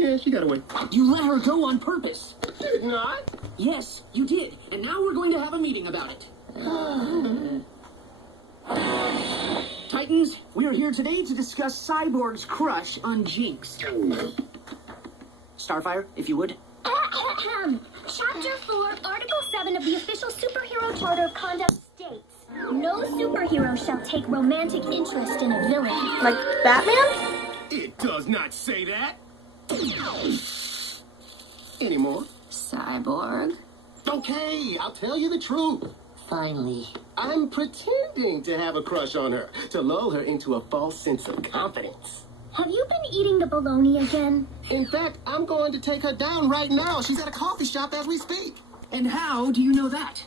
Yeah, she got away. You let her go on purpose. Did not. Yes, you did. And now we're going to have a meeting about it. Titans, we are here today to discuss Cyborg's crush on Jinx. Starfire, if you would. Chapter 4, Article 7 of the official Superhero Charter of Conduct states, no superhero shall take romantic interest in a villain. Like Batman? It does not say that. Anymore. Cyborg? Okay, I'll tell you the truth. Finally. I'm pretending to have a crush on her, to lull her into a false sense of confidence. Have you been eating the bologna again? In fact, I'm going to take her down right now. She's at a coffee shop as we speak. And how do you know that?